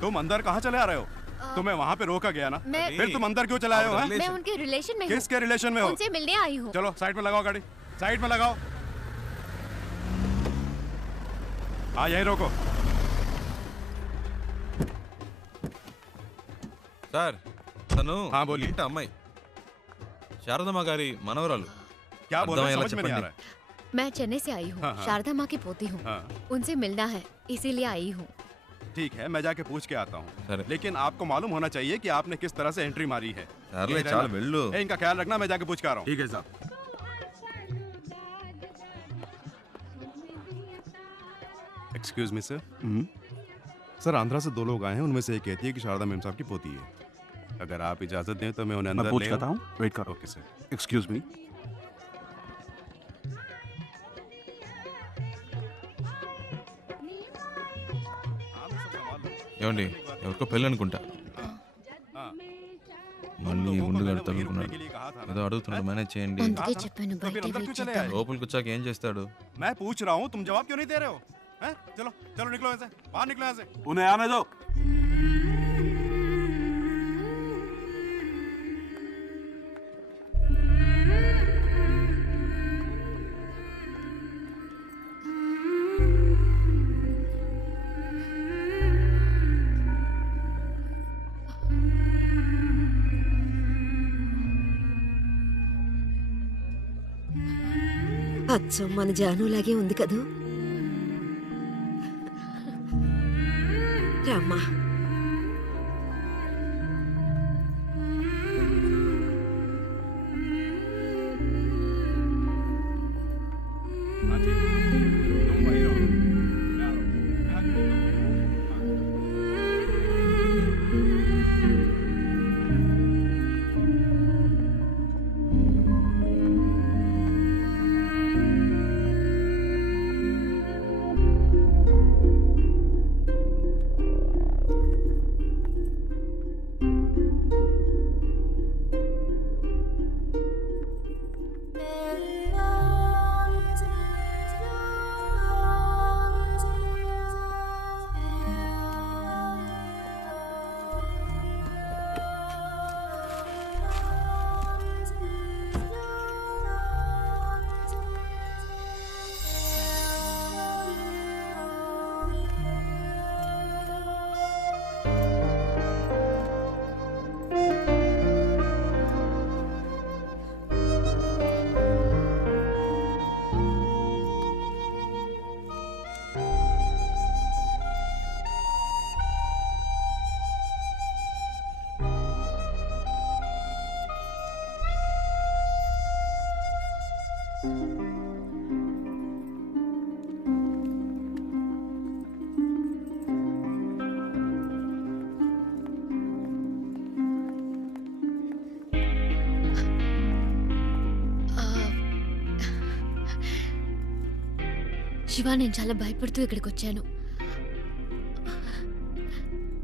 तुम अंदर कहाँ चले आ रहे हो? तुम्हें वहाँ पे रोका गया ना, फिर तुम अंदर क्यों चले आए हो? मैं उनके रिलेशन में हूँ। किसके रिलेशन में हो? उनसे मिलने आई हूँ। चलो साइड में लगाओ गाड़ी, साइड में लगाओ। हाँ यही रोको। సార్ తను हाँ बोलिए। ఇంటి అమ్మాయి శారదమ్మ గారి మనవరాలు. क्या बोल रहे हैं? అర్థమయ్యేలా समझ में नहीं आ చెప్పండి. रहा है। मैं चेन्नई से आई हूँ। हाँ, हाँ। शारदा माँ की पोती हूँ। हाँ। उनसे मिलना है, इसीलिए आई हूँ। ठीक है, मैं जाके पूछ के आता हूँ, సరే लेकिन आपको मालूम होना चाहिए कि आपने किस तरह से एंट्री मारी है। సర్లే यही చాలు रहना। వెళ్ళు. ए, इनका ख्याल रखना, मैं जाके पूछ के आ रहा हूँ। ठीक है साहब। Excuse me sir. Sir Andhra से 2 लोग आए हैं, उनमें से एक कहती है कि शारदा मेम साहब की पोती है। अगर आप इजाजत दें तो मैं उन्हें मैं अंदर पूछ ले करता हूँ, वेट करो। Okay sir. Excuse me. ఏమండి ఎవరికో పెళ్ళి అనుకుంటా. మళ్ళీ ఉండుగాడు తగులుకున్నాడు. ఏదో అడుగుతున్నాడు, మేనేజ్ చేయండి. అందుకే చెప్పాను तो फिर బయట अंदर వెయిట్ क्यों चले చేద్దాం. आए? లోపలికి వచ్చాక ఏం చేస్తాడు? मैं पूछ रहा हूँ, तुम जवाब क्यों नहीं दे रहे हो? हैं? चलो चलो निकलो यहाँ से, बाहर निकलो यहाँ से। उन्हें आने दो। అచ్చం మన జానులాగే ఉంది కదూ. రామ్మా. हाँ ठीक है, तुम वहीं रहो, मैं आ रहा हूँ। मैं आके मिलता हूँ। हाँ। శివ, నేను చాలా భయపడుతూ ఇక్కడికి వచ్చాను.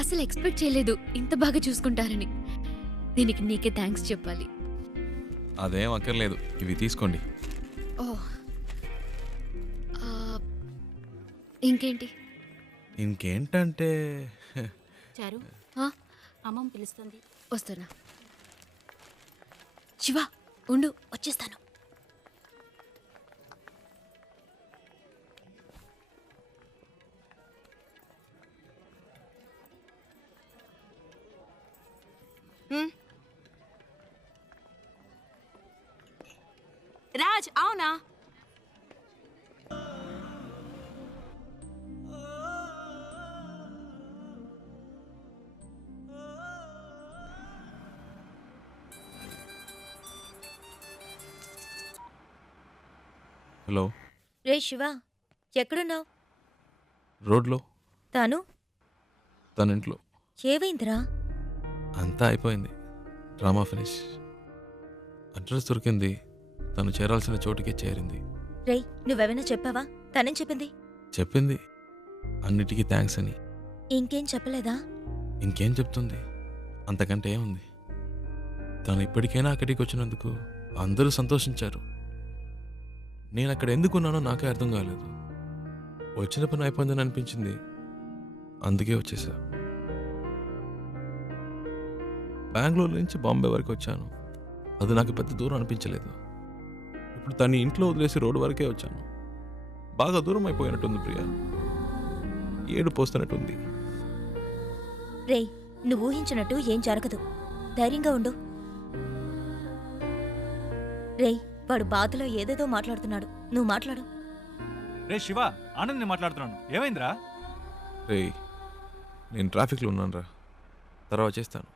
అసలు ఎక్స్పెక్ట్ చేయలేదు ఇంత బాగా చూసుకుంటారని. దీనికి నీకే థ్యాంక్స్ చెప్పాలి. అదేం అక్కర్లేదు, ఇవి తీసుకోండి. ఓ ఇంకేంటి? ఇంకేంటంటే చారు, ఆ? అమ్మమ్మ పిలుస్తుంది. వస్తున్నా. శివ ఉండు, వచ్చేస్తాను. రాజ్, అవునా? హలో, రే శివ, ఎక్కడున్నావు? రోడ్లో. తాను తన ఇంట్లో. ఏవైందిరా? అంతా అయిపోయింది, డ్రామా ఫినిష్. అడ్రస్ దొరికింది, తను చేరాల్సిన చోటుకే చేరింది. రే, నువ్వెవైనా చెప్పావా? తనేం చెప్పింది? చెప్పింది అన్నిటికీ థ్యాంక్స్ అని. ఇంకేం చెప్పలేదా? ఇంకేం చెప్తుంది, అంతకంటే ఏముంది. తను ఇప్పటికైనా అక్కడికి వచ్చినందుకు అందరూ సంతోషించారు. నేను అక్కడ ఎందుకున్నానో నాకే అర్థం కాలేదు. వచ్చిన పని అయిపోయిందని అనిపించింది, అందుకే వచ్చేసా. బెంగళూరు నుంచి బాంబే వరకు వచ్చాను. అది నాకు పెద్ద దూరం అనిపించలేదు. ఇప్పుడు తన్ని ఇంట్లో వదిలేసి రోడ్డు వరకే వచ్చాను. బాగా దూరం అయిపోయినట్టుంది ప్రియా. ఏడు పోస్తున్నట్టుంది. రేయ్, నువ్వు ఊహించినట్టు ఏం జరగదు. ధైర్యంగా ఉండు. రేయ్, వాడు బాధలో ఏదేదో మాట్లాడుతున్నాడు. నువ్వు మాట్లాడు. రే శివ, ఆనంద్ నేను మాట్లాడుతున్నాను. ఏమైందిరా? రేయ్, నేను ట్రాఫిక్లో ఉన్నాను రా, తర్వాత చేస్తాను.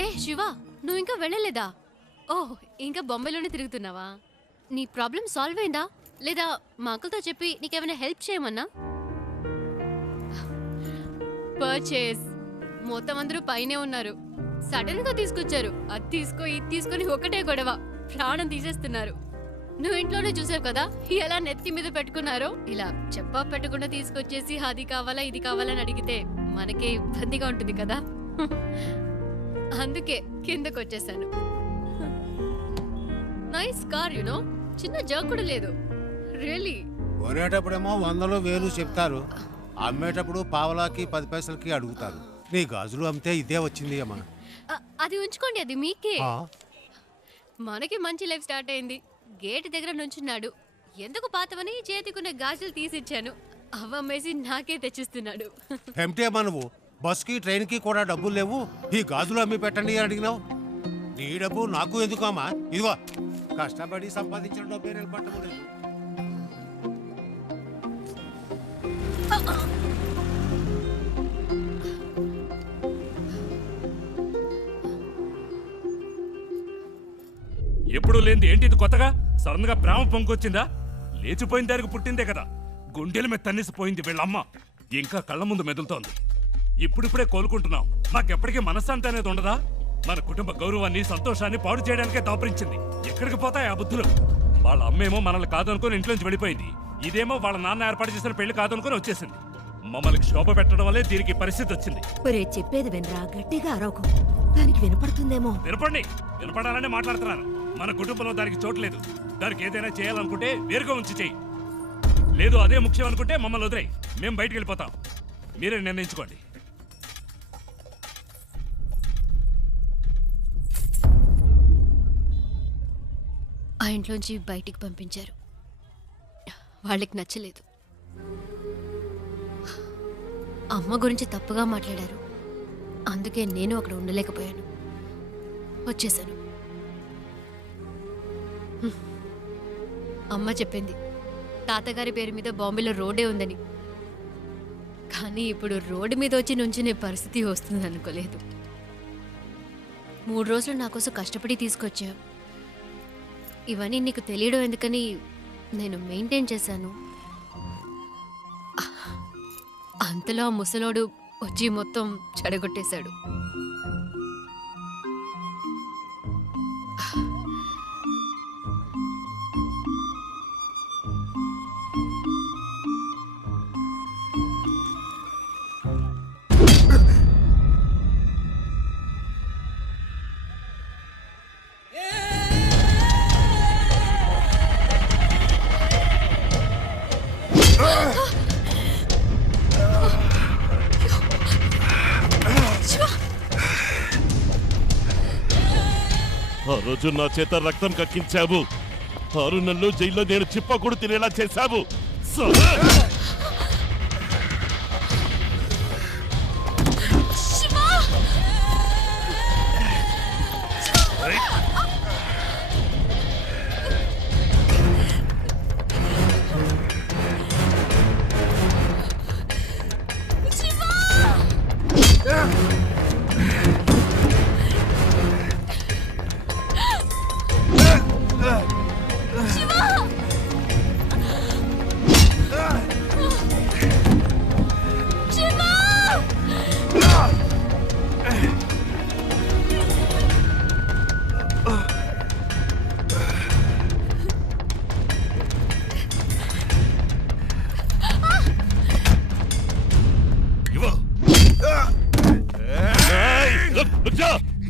ఏ శివ, నువ్వు ఇంకా వెళ్ళలేదా? ఓహ్, ఇంకా బొంబాయిలోనే తిరుగుతున్నావా? నీ ప్రాబ్లం సాల్వ్ అయిందా లేదా? మా అంకుల్తో చెప్పి నీకేమైనా హెల్ప్ చేయమన్నా? పర్చేస్ మొత్తం అందరూ పైనే ఉన్నారు. సడన్ గా తీసుకొచ్చారు. అది తీసుకో, ఇది తీసుకొని ఒకటే గొడవ. ప్రాణం తీసేస్తున్నారు. నువ్వు ఇంట్లోనే చూసావు కదా ఎలా నెత్తి మీద పెట్టుకున్నారో. ఇలా చెప్పా పెట్టకుండా తీసుకొచ్చేసి అది కావాలా ఇది కావాలని అడిగితే మనకే ఇబ్బందిగా ఉంటుంది కదా. అందుకే కిందకు వచ్చేసాను. Nice car, you know. చిన్న జర్క్ కూడా లేదు. రియలీ. కొనేటప్పుడేమో 100 1000 చెప్తారు, అమ్మేటప్పుడు పావలాకి 10 పైసలకి అడుగుతారు. నీ గాజులు అమ్మితే ఇదే వచ్చింది అమ్మా. అది ఉంచుకోండి, అది మీకే. ఆ? మనకి మంచి లైఫ్ స్టార్ట్ అయింది. గేట్ దగ్గర నుంచున్నాడు. ఎందుకు పాతవని చేతికున్న గాజులు తీసిచ్చాను. అవ్వమ్మేసి నాకే తెచ్చిస్తున్నాడు. ఏమిటి అమ్మా నువ్వు? బస్కి ట్రైన్కి కూడా డబ్బులు లేవు, ఈ గాజులు అమ్మి పెట్టండి అని అడిగినావు. నీ డబ్బు నాకు ఎందుకు అమ్మా? ఇదిగో కష్టపడి సంపాదించిన డబ్బే నిలబట్టము లేదు. ఎప్పుడు లేనిది ఏంటి ఇది కొత్తగా? సడన్ గా ప్రేమ పొంగొచ్చిందా? లేచిపోయిన దానికి పుట్టిందే కదా. గుండెల మీద తన్నిసిపోయింది వీళ్ళమ్మ. ఇంకా కళ్ళ ముందు మెదులుతోంది. ఇప్పుడిప్పుడే కోలుకుంటున్నాం. మాకెప్పటికీ మనశ్శాంతి అనేది ఉండదా? మన కుటుంబ గౌరవాన్ని సంతోషాన్ని పాడు చేయడానికే దాపరించింది. ఎక్కడికి పోతాయి ఆ బుద్ధులు? వాళ్ళ అమ్మేమో మనల్ని కాదనుకుని ఇంట్లోంచి వెళ్ళిపోయింది. ఇదేమో వాళ్ళ నాన్న ఏర్పాటు చేసిన పెళ్లి కాదనుకుని వచ్చేసింది. మమ్మల్ని శోభ పెట్టడం వల్లే దీనికి పరిస్థితి వచ్చింది. ఒరే, చెప్పేది వినరా, గట్టిగా అరవకు. దానికి వినపడుతుందేమో. వినపండి, వినపడాలనే మాట్లాడుతున్నాను. మన కుటుంబంలో దానికి చోట్లేదు. దానికి ఏదైనా చేయాలనుకుంటే వేరుగా ఉంచి చెయ్యి. లేదు అదే ముఖ్యం అనుకుంటే మమ్మల్ని వదిలేయి. మేము బయటికి వెళ్ళిపోతాం. మీరే నిర్ణయించుకోండి. ఆ ఇంట్లోంచి బయటికి పంపించారు. వాళ్ళకి నచ్చలేదు. అమ్మ గురించి తప్పుగా మాట్లాడారు. అందుకే నేను అక్కడ ఉండలేకపోయాను. వచ్చేసాను. అమ్మ చెప్పింది తాతగారి పేరు మీద బాంబేలో రోడ్డే ఉందని. కానీ ఇప్పుడు రోడ్డు మీద వచ్చి నుంచునే పరిస్థితి వస్తుంది అనుకోలేదు. 3 రోజులు నా కోసం కష్టపడి తీసుకొచ్చా. ఇవన్నీ నీకు తెలియడం ఎందుకని నేను మెయింటైన్ చేశాను. అంతలో ఆ ముసలోడు వచ్చి మొత్తం చెడగొట్టేశాడు. ఆ రోజు నా చేత రక్తం కక్కించావు. 6 నెలలు జైల్లో నేను చిప్పకూడు తినేలా చేశావు.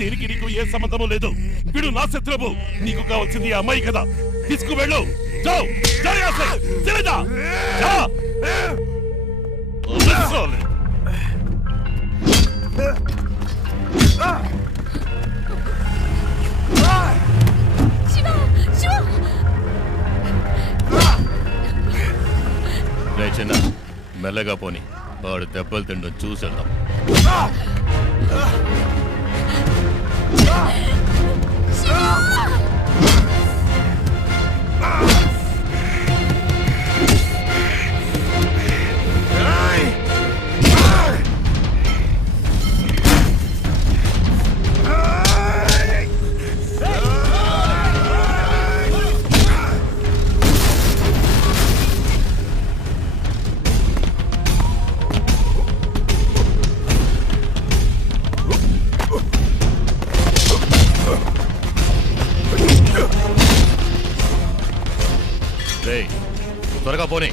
దీనికి నీకు ఏ సంబంధము లేదు. వీడు నా శత్రువు. నీకు కావాల్సింది ఆ అమ్మాయి కదా. తీసుకువెళ్ళు. जाओ जा यहाँ से, चले जा, जा। రే చిన్న, మెల్లగా పోని, వాడు దెబ్బలు తిండం చూసేద్దాం. త్వరగా పోనీ.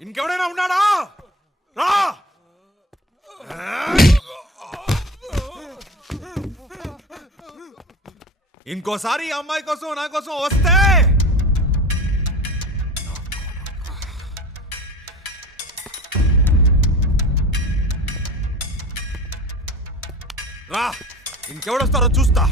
ఇంకెవడైనా ఉన్నాడా? రా! ఇంకోసారి ఈ అమ్మాయి కోసం నా కోసం వస్తే రా, ఇంకెవడొస్తారో చూస్తా.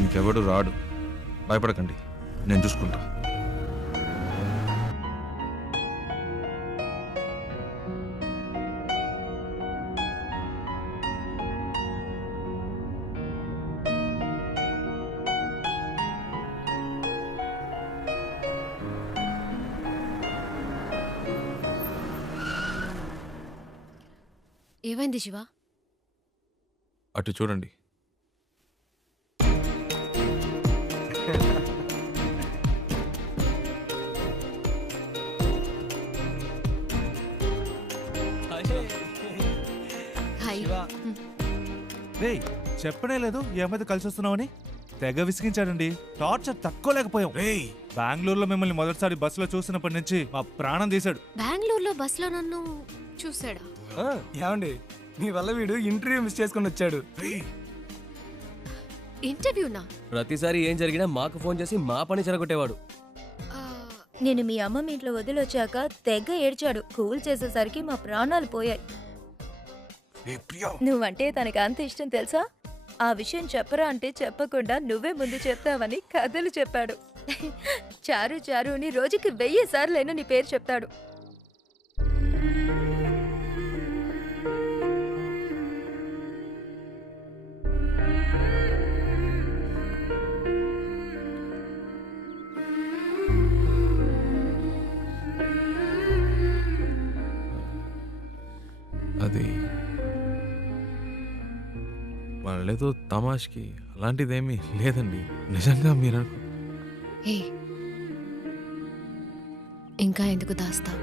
ఇంకెవడు రాడు, భయపడకండి, నేను చూసుకుంటా. ఏమైంది శివ? అటు చూడండి. హాయ్. రే, చెప్పనే లేదు ఈ అమ్మాయితో కలిసి వస్తున్నామని. తెగ విసిగించాడండి. టార్చర్ తక్కువలేకపోయాం. బెంగళూరులో మిమ్మల్ని మొదటిసారి బస్సులో చూసినప్పటి నుంచి మా ప్రాణం తీశాడు. బెంగళూరులో బస్సులో నన్ను చూసాడా? ఏమండి, మీ వల్ల వీడు ఇంటర్వ్యూ మిస్ చేసుకుని వచ్చాడు. ఇంటర్వ్యూనా? ప్రతిసారి ఏం జరిగినా మాకు ఫోన్ చేసి మా పని చెరగొట్టేవాడు. నేను మీ అమ్మమ్మ ఇంట్లో వదిలొచ్చాక తెగ ఏడ్చాడు. కూల్ చేసేసరికి మా ప్రాణాలు పోయాయి. నువ్వంటే తనకి అంత ఇష్టం తెలుసా? ఆ విషయం చెప్పరా అంటే చెప్పకుండా నువ్వే ముందు చెప్తావని కథలు చెప్పాడు. చారు చారు అని రోజుకి 1000 సార్లైనా నీ పేరు చెప్తాడు. అది వాళ్ళేదో తమాష్కి అలాంటిదేమీ లేదండి, నిజంగా మీరు ఏ ఇంకా ఎందుకు దాస్తావు?